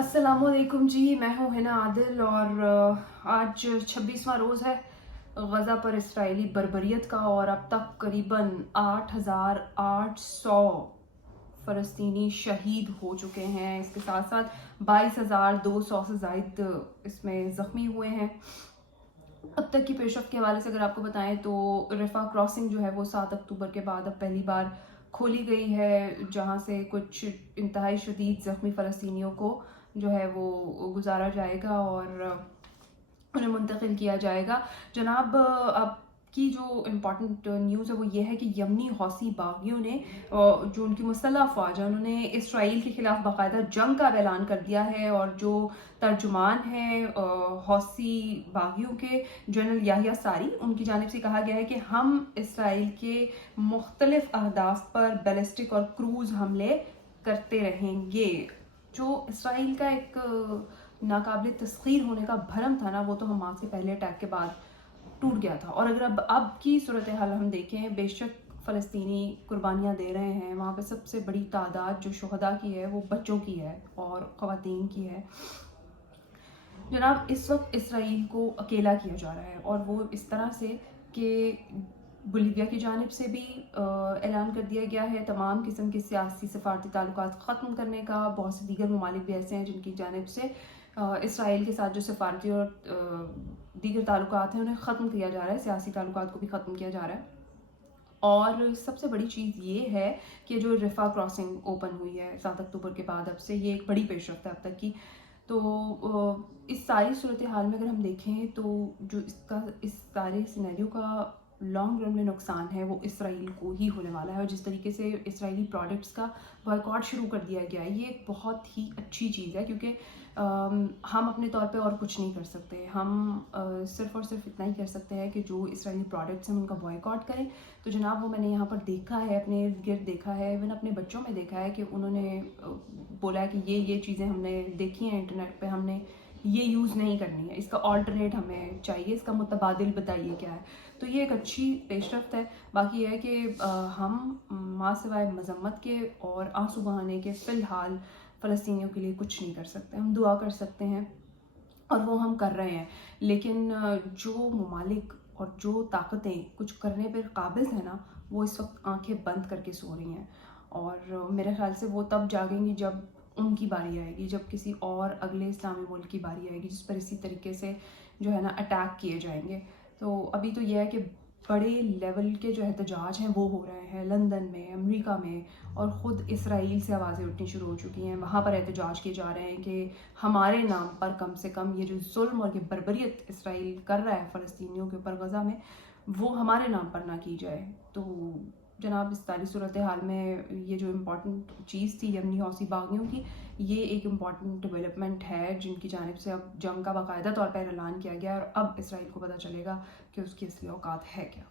अस्सलाम वालेकुम जी, मैं हूँ हिना आदिल और आज 26वां रोज़ है गज़ा पर इसराइली बर्बरियत का और अब तक करीबन 8,800 फ़लस्तीनी शहीद हो चुके हैं। इसके साथ साथ 22,200 से ज़ायद इसमें ज़ख्मी हुए हैं। अब तक की पेशरफ्त के हवाले से अगर आपको बताएं तो रफ़ा क्रॉसिंग जो है वो 7 अक्टूबर के बाद अब पहली बार खोली गई है, जहां से कुछ इंतहाई शदीद ज़ख्मी फ़लस्तीनियों को जो है वो गुजारा जाएगा और उन्हें मुंतकिल किया जाएगा। जनाब, अब की जो इम्पॉर्टेंट न्यूज़ है वो ये है कि यमनी हौसी बागियों ने जो उनकी मुसल्लह फ़ौज है उन्होंने इसराइल के ख़िलाफ़ बाकायदा जंग का ऐलान कर दिया है और जो तर्जुमान हैं हौसी बागियों के जनरल याहिया सारी, उनकी जानिब से कहा गया है कि हम इसराइल के मुख्तलिफ अहदाफ पर बैलिस्टिक और क्रूज़ हमले करते रहेंगे। जो इसराइल का एक नाकाबिल तस्खीर होने का भरम था ना, वो तो हमास के पहले अटैक के बाद टूट गया था। और अगर अब की सूरत हाल हम देखें, बेशक फ़लस्तीनी कुर्बानियाँ दे रहे हैं, वहाँ पे सबसे बड़ी तादाद जो शुहदा की है वो बच्चों की है और ख़वातीन की है। जनाब, इस वक्त इसराइल को अकेला किया जा रहा है और वो इस तरह से कि बोलीविया की जानिब से भी ऐलान कर दिया गया है तमाम किस्म के सियासी सफारती ताल्लुकात ख़त्म करने का। बहुत से दीगर ममालिक भी ऐसे हैं जिनकी जानिब से इसराइल के साथ जो सफारती और दीगर ताल्लुकात हैं उन्हें ख़त्म किया जा रहा है, सियासी ताल्लुकात को भी ख़त्म किया जा रहा है। और सबसे बड़ी चीज़ ये है कि जो रफ़ा क्रॉसिंग ओपन हुई है 7 अक्टूबर के बाद, अब से ये एक बड़ी पेशरफ्त है अब तक की। तो इस सारी सूरत हाल में अगर हम देखें तो जो इस सारे सिनेरियो का लॉन्ग रन में नुकसान है वो इसराइल को ही होने वाला है। और जिस तरीके से इसराइली प्रोडक्ट्स का बॉयकॉट शुरू कर दिया गया है, ये एक बहुत ही अच्छी चीज़ है, क्योंकि हम अपने तौर पे और कुछ नहीं कर सकते। हम सिर्फ़ और सिर्फ इतना ही कर सकते हैं कि जो इसराइली प्रोडक्ट्स हैं उनका बॉयकॉट करें। तो जनाब, वो मैंने यहाँ पर देखा है, अपने इर्द गिर्द देखा है, मैंने अपने बच्चों में देखा है कि उन्होंने बोला है कि ये चीज़ें हमने देखी हैं इंटरनेट पे, हमने ये यूज़ नहीं करनी है, इसका ऑल्टरनेट हमें चाहिए, इसका मुतबादिल बताइए क्या है। तो ये एक अच्छी पेशरफ्त है। बाकी है कि हम माँ सिवाय मजम्मत के और आंसू बहाने के फ़िलहाल फ़लस्तीनियों के लिए कुछ नहीं कर सकते। हम दुआ कर सकते हैं और वो हम कर रहे हैं, लेकिन जो ममालिक और जो ताकतें कुछ करने पर काबिज़ हैं ना, वो इस वक्त आंखें बंद करके सो रही हैं। और मेरे ख्याल से वो तब जागेंगी जब उनकी बारी आएगी, जब किसी और अगले इस्लामी मुल्क की बारी आएगी जिस पर इसी तरीके से जो है ना अटैक किए जाएंगे। तो अभी तो यह है कि बड़े लेवल के जो एहतजाज हैं वो हो रहे हैं लंदन में, अमेरिका में, और ख़ुद इसराइल से आवाज़ें उठनी शुरू हो चुकी हैं। वहाँ पर एहतजाज किए जा रहे हैं कि हमारे नाम पर कम से कम ये जो जुल्म और ये बर्बरियत इसराइल कर रहा है फ़लस्तीनियों के ऊपर गज़ा में, वो हमारे नाम पर ना की जाए। तो जनाब, इस सारी सूरत हाल में ये जो इम्पॉर्टेंट चीज़ थी यमनी हौसी बागियों की, ये एक इम्पॉर्टेंट डेवलपमेंट है जिनकी जानिब से अब जंग का बाकायदा तौर पर ऐलान किया गया और अब इसराइल को पता चलेगा कि उसकी असली औकात है क्या।